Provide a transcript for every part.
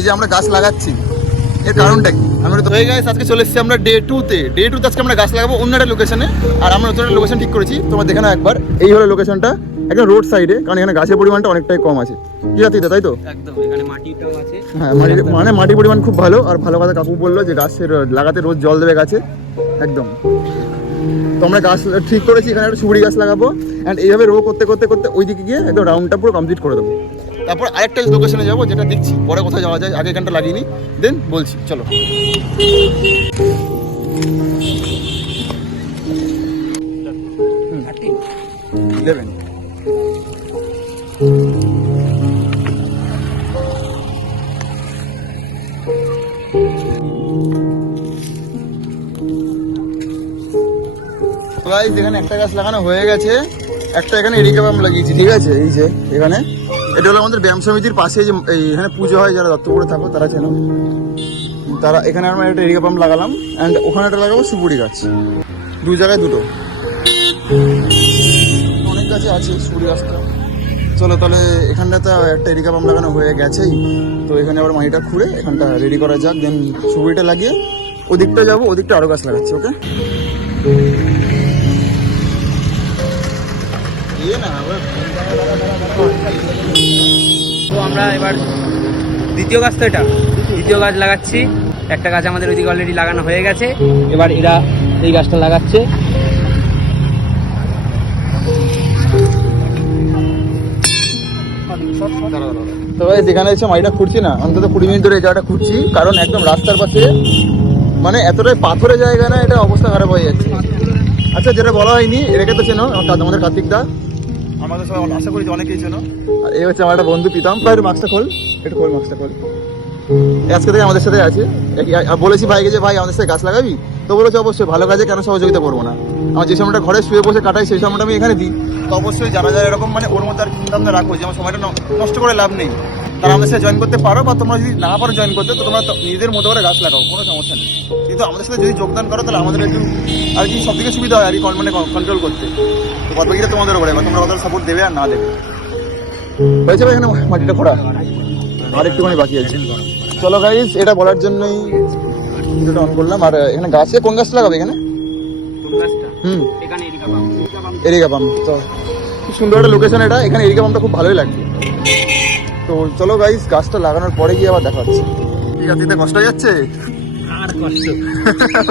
এই যে আমরা গাছ লাগাচ্ছি এর কারণটা কি? আমরা তো আজকে চলে এসেছি আমরা ডে 2 তে আজকে আমরা গাছ লাগাবো অন্য একটা লোকেশনে। আর আমরা নতুন একটা লোকেশন ঠিক করেছি, তোমরা দেখে নাও একবার। এই হলো লোকেশনটা, একদম রোড সাইডে, কারণ এখানে গাছের পরিমাণটা অনেকটাই কম আছে। কি আছে তাই তো? একদম, এখানে মাটিটাও আছে। হ্যাঁ, মাটির পরিমাণ খুব ভালো। আর ভালো কথা কাকু বললো যে গাছের লাগাতে রোজ জল দেবে গাছে, একদম। তো আমরা গাছ ঠিক করেছি, এখানে একটা সুপারি গাছ লাগাবো। অ্যান্ড এইভাবে রো করতে করতে করতে ওই দিকে গিয়ে একদম রাউন্ডটা পুরো কমপ্লিট করে দেবো। তারপর আরেকটা লোকেশনে যাবো, যেটা দেখছি পরে কোথায় যাওয়া যায়, আগে এখানটা লাগিয়ে নিই, দেন বলছি। চলো। দেবেন এখানে একটা গাছ লাগানো হয়ে গেছে, একটা এখানে এরিকা পাম্প লাগিয়েছি, ঠিক আছে? এই যে এখানে এটা হলো আমাদের ব্যায়াম সমিতির পাশে, যে এখানে পুজো হয়, যারা দত্তপুরে থাকো তারা চেনো, তারা এখানে আমরা একটা এরিকা পাম্প লাগালাম। অ্যান্ড ওখানে একটা লাগাবো সুপুরি গাছ, দু জায়গায় দুটো। অনেক গাছে আছে সুপুরি গাছটা। চলো তাহলে এখানটাতে একটা এরিকা পাম্প লাগানো হয়ে গেছেই, তো এখানে আবার মাটিটা খুঁড়ে এখানটা রেডি করা যাক, দেন সুপুরিটা লাগিয়ে ওদিকটা যাবো, ওদিকটা আরও গাছ লাগাচ্ছি। ওকে, তো আমরা এবার দ্বিতীয় গাছ, তো এটা দ্বিতীয় গাছ লাগাচ্ছি। একটা গাছ আমাদের ওইদিকে অলরেডি লাগানো হয়ে গেছে, এবার এরা এই গাছটা লাগাচ্ছে। তো ভাই যেখানে এসে মাটিটা খুঁড়ছি না, অন্তত 20 মিনিট ধরে এই জায়গাটা খুঁড়ছি, কারণ একদম রাস্তার পাশে, মানে এতটাই পাথরের জায়গা না, এটা অবস্থা খারাপ হয়ে যাচ্ছে। আচ্ছা, যেটা বলা হয়নি, এটাকে তো চেনো, আমাদের কার্তিক দা, আমাদের সবাই আশা করি যে অনেকেই চেনো। আর এই হচ্ছে আমার একটা বন্ধু প্রীতম। ভাই মাস্কটা খোল, একটু খোল মাস্কটা খোল। আজকে থেকে আমাদের সাথে আছে। বলেছি ভাইকে যে ভাই আমাদের সাথে গাছ লাগাবি, তো বলেছে অবশ্যই, ভালো কাজে কেন সহযোগিতা করবো না। আমার যে সময়টা ঘরে শুয়ে বসে কাটাই, সেই সময়টা আমি এখানে দিই। তো অবশ্যই যারা যারা এরকম মানে ওর মধ্যে আর চিন্তা ভাবনা রাখো যে আমার সময়টা নষ্ট করে লাভ নেই, তারা আমাদের সাথে জয়েন করতে পারো। বা তোমরা যদি না পারো জয়েন করতে, তো তোমরা নিজেদের মতো করে গাছ লাগাও, কোনো সমস্যা নেই। কিন্তু আমাদের সাথে যদি যোগদান করো, তাহলে আমাদের একটু আর কি সব থেকে সুবিধা হয় আর কি, মানে কন্ট্রোল করতে। তো বাদবাকিটা তোমাদের উপরে, বা তোমরা কতটা সাপোর্ট দেবে আর না দেবে। হয়েছে ভাই এখানে মাটিটা খোঁড়া, আর একটুখানি বাকি আছে। চলো গাইস, এটা বলার জন্যই ভিডিওটা অন করলাম। আর এখানে গাছে কোন গাছ লাগাবে এখানে? Areca pump. তো খুব সুন্দর একটা লোকেশন এটা, এখানে এরিকা পাম্পটা খুব ভালোই লাগছে। তো চলো গাইস, গাছটা লাগানোর পরে গিয়ে আবার দেখা হচ্ছে। ঠিক আছে, এতে কষ্ট হয়ে যাচ্ছে। আর কষ্ট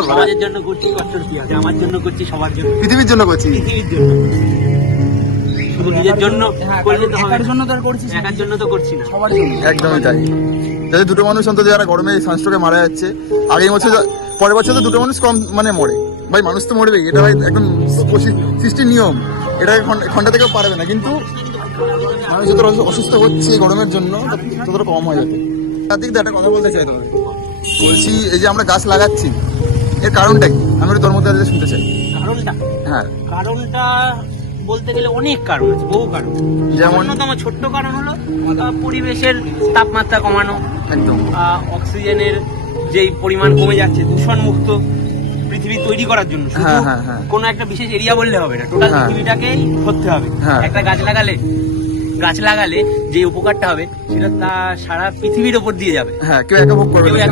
সমাজের জন্য করছি, কষ্ট কি আছে? আমার জন্য করছি, সবার জন্য, পৃথিবীর জন্য করছি, পৃথিবীর জন্য। শুধু নিজের জন্য করলে তো হবে, একার জন্য তো করছি, একার জন্য তো করছি না, সবার জন্য। একদমই তাই। যাতে দুটো মানুষ অন্তত যারা গরমে সানস্ট্রোকে মারা যাচ্ছে, আগের বছর পরের বছর তো দুটো মানুষ কম মানে মরে। ভাই মানুষ তো মরবেই, এটা ভাই একদম সৃষ্টির নিয়ম, এটা ঘন্টা থেকেও পারবে না। কিন্তু মানুষ যত অসুস্থ হচ্ছে গরমের জন্য, ততটা কম হয়ে যাবে। তার দিক দিয়ে একটা কথা বলতে চাই তোমাকে, বলছি এই যে আমরা গাছ লাগাচ্ছি এর কারণটা কি? আমি তোর মধ্যে শুনতে চাই কারণটা। হ্যাঁ, কারণটা বলতে গেলে অনেক কারণ আছে, বহু কারণ। যেমন অন্যতম ছোট্ট কারণ হলো পরিবেশের তাপমাত্রা কমানো, একদম অক্সিজেনের যেই পরিমাণ কমে যাচ্ছে, দূষণ মুক্ত পৃথিবী তৈরি করার জন্য কোনো একটা বিশেষ এরিয়া বললে হবে না, টোটাল পৃথিবীটাকেই ধরতে হবে। একটা গাছ লাগালে যে উপকারটা হবে, সেটা তা সারা পৃথিবীর ওপর দিয়ে যাবে। কেউ একা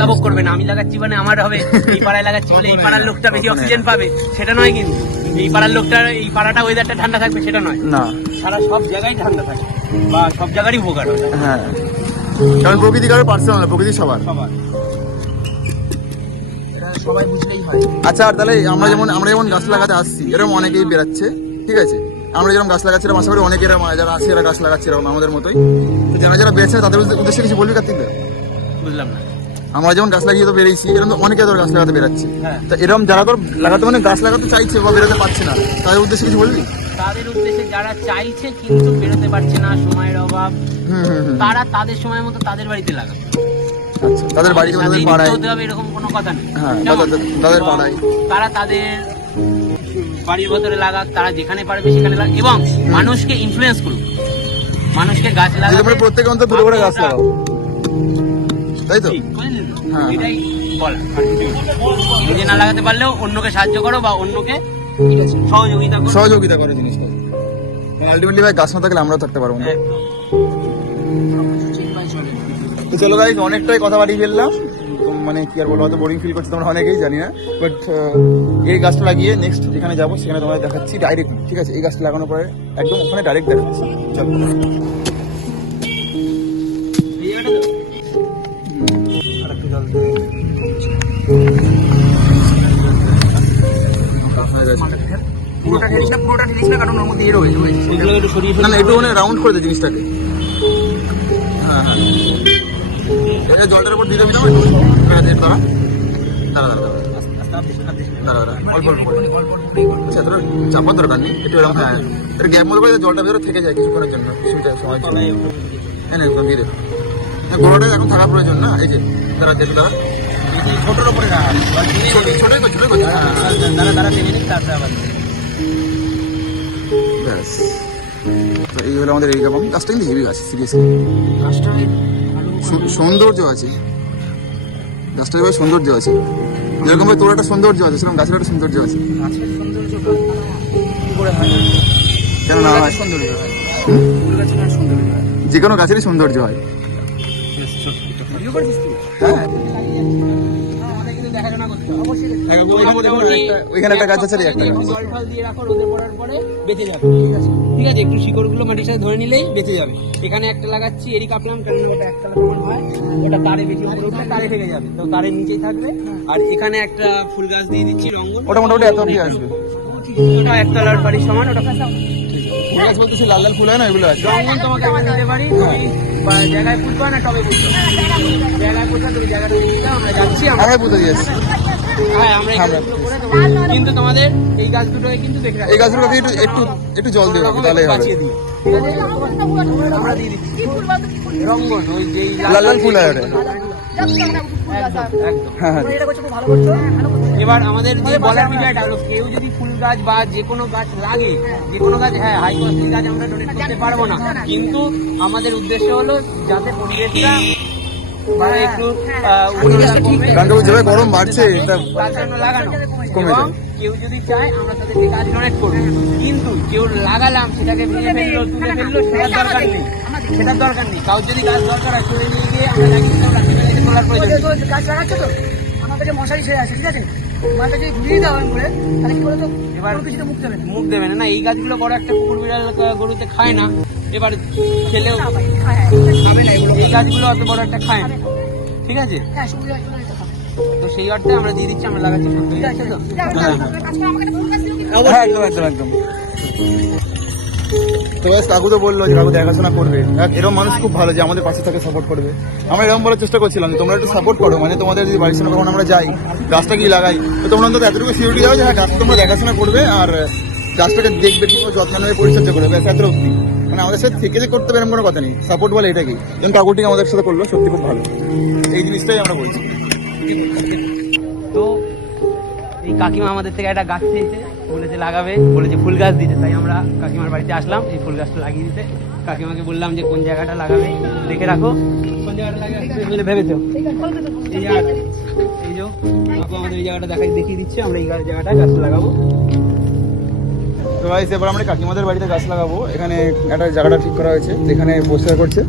ভোগ করবে না। আমি লাগাচ্ছি মানে আমার হবে, এই পাড়ায় লাগাচ্ছি বলে এই পাড়ার লোকটা বেশি অক্সিজেন পাবে, সেটা নয়। কিন্তু এই পাড়ার লোকটা, এই পাড়াটা ওয়েদারটা ঠান্ডা থাকবে, সেটা নয় না। সারা সব জায়গায় ঠান্ডা থাকে বা সব জায়গারই উপকার হয়। হ্যাঁ, কারণ প্রকৃতি কারো পার্সোনাল না, প্রকৃতি সবার। সবাই বুঝলেই হয়। আচ্ছা, আর তাহলে আমরা যেমন গাছ লাগাতে আসছি, এরকম অনেকেই বেরাচ্ছে, ঠিক আছে? আমরা যেরকম গাছ লাগাচ্ছি, আশা করি অনেকেরা যারা আসছে এরা গাছ লাগাচ্ছে এরকম আমাদের মতোই। তো যারা বেরোচ্ছে তাদের উদ্দেশ্যে কিছু বলবি কার্তিক? বুঝলাম না। আমরা যেমন গাছ লাগিয়ে তো বেরিয়েছি, এরকম তো অনেকে তোর গাছ লাগাতে বেরাচ্ছে। তো এরকম যারা তোর লাগাতে মানে গাছ লাগাতে চাইছে বা বেরোতে পারছে না, তাদের উদ্দেশ্যে কিছু বলবি? তাদের উদ্দেশ্যে যারা চাইছে কিন্তু বেরোতে পারছে না, সময়ের অভাব, তারা তাদের সময় মতো তাদের বাড়িতে লাগাবে। আচ্ছা, তাদের বাড়িতে হতে হবে এরকম কোনো কথা নেই। তাদের পাড়ায় তারা তাদের বাড়ির ভেতরে লাগাক, তারা যেখানে পারবে সেখানে লাগাক, এবং মানুষকে ইনফ্লুয়েন্স করুক, মানুষকে গাছ লাগাতে। প্রত্যেকে অন্তত দুটো করে গাছ লাগাও, তাই তো? এটাই বলা। নিজে না লাগাতে পারলেও অন্যকে সাহায্য করো বা অন্যকে সহযোগিতা করো জিনিসটা। আলটিমেটলি ভাই গাছ না থাকলে আমরাও থাকতে পারবো না। তো চলো গাইজ, অনেকটাই কথা বাড়িয়ে ফেললাম। তো মানে কি আর বলবো, হয়তো বোরিং ফিল করছে তোমরা অনেকেই, জানি না। বাট এই গাছটা লাগিয়ে নেক্সট যেখানে যাবো সেখানে তোমাদের দেখাচ্ছি ডাইরেক্ট, ঠিক আছে? এই গাছটা লাগানোর পরে একদম ওখানে ডাইরেক্ট দেখাচ্ছি। চলো। পুরোটা ঠেলিস না, কারণ ওর মধ্যে রয়েছে। না না, একটু মানে রাউন্ড করে দে জিনিসটাকে। হ্যাঁ হ্যাঁ, এটা জলটার উপর দিয়ে দেবি না? দাঁড়া দাঁড়া দাঁড়া, অল্প অল্প করে। আচ্ছা, এতটা চাপার দরকার নেই, একটু এরকম। হ্যাঁ, এটা গ্যাপ মতো করে জলটা ভেতরে থেকে যায় কিছুক্ষণের জন্য, কিছুটা সময় জন্য। হ্যাঁ, একদম দিয়ে দেবো। গোড়াটা এখন থাকা প্রয়োজন না। এই যে দাঁড়া, দেখো দাঁড়া, ছোটোর উপরে রাখা, ছোটোই করছি, ছোটোই করছি। দাঁড়া টেনে নিক, তারপরে আবার ব্যাস। তো এই হলো আমাদের এই গাছ। গাছটা কিন্তু হেভি গাছ, সিরিয়াসলি সৌন্দর্য আছে গাছটার, এবার সৌন্দর্য আছে। যেরকম ভাবে তোর একটা সৌন্দর্য আছে, সেরকম গাছের একটা সৌন্দর্য আছে। গাছের সৌন্দর্য কি করে হয়? কেন না হয়? সৌন্দর্য হয়, ফুল গাছের সৌন্দর্য হয়। যে কোনো গাছেরই সৌন্দর্য হয়। হ্যাঁ, ওইখানে একটা গাছ আছে, একটা গাছ। জল ফল দিয়ে রাখো, রোদে পড়ার পরে বেঁচে যাবে। ঠিক আছে, একটু শিকড়গুলো মাটির সাথে ধরে নিলেই বেঁচে যাবে। এখানে একটা লাগাচ্ছি, এরই কাপলাম, কারণ এটা একতলা সমান হয়, ওটা তারে বেশি উপরে উঠলে তারে থেকে যাবে, তো তারের নিচেই থাকবে। আর এখানে একটা ফুল গাছ দিয়ে দিচ্ছি, রঙ্গন। ওটা মোটামুটি এত অব্দি আসবে। ওটা একতলার বাড়ির সমান, ওটা ফুল গাছ বলতে লাল লাল ফুল হয় না, এগুলো আছে। রঙ্গন তোমাকে আমি দিতে পারি, তুমি জায়গায় ফুল পাও না টবে ফুল পাও? জায়গায় ফুল পাও, তুমি জায়গাটা দিয়ে দাও, আমরা যাচ্ছি। আমরা বুঝতে দিয়েছি। হ্যাঁ, আমরা এই গাছগুলো করে দেবো, কিন্তু তোমাদের এই গাছগুলোকে কিন্তু দেখে রাখো। এই গাছগুলোকে একটু একটু একটু জল দেবে, তাহলেই হবে। বাঁচিয়ে দিই, ঠিক আছে? আমরা দিয়ে দিচ্ছি রঙ্গন, ওই যেই লাল লাল ফুল হয় ওটা। একদম একদম। হ্যাঁ হ্যাঁ, এবার আমাদের যে বলার বিষয়টা হলো, কেউ যদি ফুল গাছ বা যে কোনো গাছ লাগে, যে কোনো গাছ, হ্যাঁ হাই কস্টলি গাছ আমরা ডোনেট করতে পারবো না, কিন্তু আমাদের উদ্দেশ্য হলো যাতে পরিবেশটা মানে একটু উন্নয়ন কমে, কারণ যেভাবে গরম বাড়ছে, এটা তার জন্য লাগানো। কমে এবং যায়। কেউ যদি চায় আমরা তাদেরকে গাছ ডোনেট করবো, কিন্তু কেউ লাগালাম সেটাকে ভেঙে ফেললো, তুলে ফেললো, সেটার দরকার নেই। সেটার দরকার নেই। কারোর যদি গাছ দরকার হয়, চলে নিয়ে গিয়ে আমরা লাগিয়ে দিলাম, রাখতে পেরে তোলার প্রয়োজন নেই। গাছ লাগাচ্ছে তো আমার কাছে মশারি ছেড়ে আছে, ঠিক আছে? আমার কাছে ঘুরিয়ে দেওয়া হয় করে, তাহলে কি বলতো, এবার কোনো কিছুতে মুখ দেবে না। মুখ দেবে না। না, এই গাছগুলো বড় একটা কুকুর বিড়াল গরুতে খায় না, এবার খেলেও খাবে না এগুলো। এই গাছগুলো অত বড় একটা খায় না, ঠিক আছে? হ্যাঁ, সবুজ গাছ, সবুজ গাছ। তো সেই অর্থে আমরা দিয়ে দিচ্ছি, আমরা লাগাচ্ছি। সত্যি আছে তো? হ্যাঁ, একদম একদম একদম। তো ব্যাস, কাকু তো বললো যে কাকু দেখাশোনা করবে। এরকম মানুষ খুব ভালো, যে আমাদের পাশে থেকে সাপোর্ট করবে। আমরা এরকম বলার চেষ্টা করছিলাম যে তোমরা একটু সাপোর্ট করো, মানে তোমাদের যদি বাড়ির সামনে কখন আমরা যাই, গাছটা কি লাগাই, তো তোমরা অন্তত এতটুকু সিউরিটি দাও যে হ্যাঁ গাছটা তোমরা দেখাশোনা করবে, আর গাছটাকে দেখবে, ঠিক যত্ন নেবে, পরিচর্যা করবে। ব্যাস এত অব্দি। মানে আমাদের সাথে থেকে যে করতে পারে এরকম কোনো কথা নেই। সাপোর্ট বলে এটাকে, যেমন কাকুটি আমাদের সাথে করলো, সত্যি খুব ভালো। এই জিনিসটাই আমরা বলছি। তো এই কাকিমা আমাদের থেকে একটা গাছ চেয়েছে, বলেছে লাগাবে, বলেছে ফুল গাছ দিতে, তাই আমরা কাকিমার বাড়িতে আসলাম এই ফুল গাছটা লাগিয়ে দিতে। কাকিমাকে বললাম যে কোন জায়গাটা লাগাবে দেখে রাখো, কোন জায়গাটা লাগাবে ভেবেছো। এই যে কাকু আমাদের এই জায়গাটা দেখিয়ে দিচ্ছে, আমরা এই জায়গাটা গাছটা লাগাবো। তো গাইস, এবার আমরা কাকিমাদের বাড়িতে গাছ লাগাবো। এখানে একটা জায়গাটা ঠিক করা হয়েছে, যেখানে পোস্টার করছে।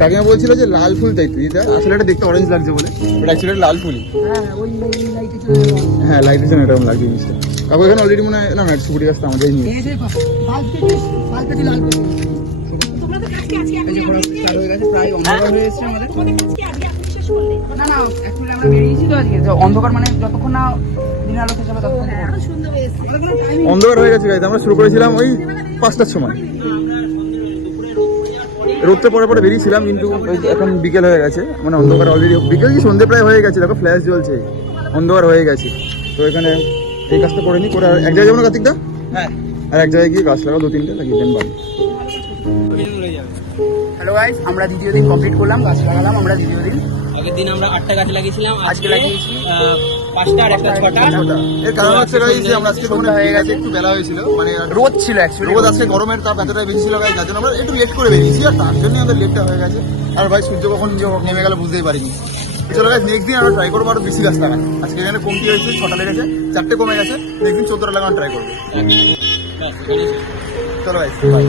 কাকিমা বলছিল যে লাল ফুল তাই তুই, আসলে এটা দেখতে অরেঞ্জ লাগছে বলে, ওটা অ্যাকচুয়ালি লাল ফুলই। হ্যাঁ, ওই লাইটে চলে যাবে। হ্যাঁ, লাইটের জন্য এরকম লাগছে জিনিসটা। কাকু এখানে অলরেডি মনে হয় না না সুপুরি গাছটা আমাদের নিয়ে এই যে বালতি লাল করে। তোমরা তো আজকে এই যে ঘোরা চালু হয়ে গেছে, প্রায় অন্ধকার হয়ে এসেছে আমাদের। না না, অ্যাকচুয়ালি আমরা বেরিয়েছি তো আজকে, তো অন্ধকার মানে যতক্ষণ না দিনের আলো শেষ হবে ততক্ষণ সুন্দর হয়ে এসেছে। আমাদের কোনো টাইম অন্ধকার হয়ে গেছে গাইতে। আমরা শুরু করেছিলাম ওই 5টার সময়, রোদটা পরে পরে বেরিয়েছিলাম, কিন্তু এখন বিকেল হয়ে গেছে, মানে অন্ধকার অলরেডি, বিকেল কি সন্ধ্যে প্রায় হয়ে গেছে। দেখো ফ্ল্যাশ জ্বলছে, অন্ধকার হয়ে গেছে। তো এখানে এই কাজটা করে নিই, করে আর এক জায়গায় যাবো না কার্তিকদা, হ্যাঁ, আর এক জায়গায় গিয়ে গাছ লাগাও 2-3টে লাগিয়ে দেন বাড়ি। হ্যালো গাইস, আমরা দ্বিতীয় দিন কমপ্লিট করলাম, গাছ লাগালাম আমরা দ্বিতীয় দিন। আগের দিন আমরা 8টা গাছ লাগিয়েছিলাম, আজকে লাগিয়েছি 5টা আর একটা 6টা। এর কারণ হচ্ছে গাইস যে আমরা আজকে সন্ধ্যা হয়ে গেছে, একটু বেলা হয়েছিল, মানে রোদ ছিল অ্যাকচুয়ালি, রোদ আজকে গরমের তাপ এতটাই বেশি ছিল গাইস, যার জন্য আমরা একটু লেট করে বেরিয়েছি, আর তার জন্যই আমাদের লেটটা হয়ে গেছে। আর ভাই সূর্য কখন নেমে গেল বুঝতেই পারিনি। চলো গাইস, নেক্সট দিন আমরা ট্রাই করবো আরো বেশি গাছ লাগানো। আজকে এখানে কমতি হয়েছে, 6টা লেগেছে, 4টে কমে গেছে। নেক্সট দিন 14টা লাগানো ট্রাই করবো। চলো গাইস, বাই।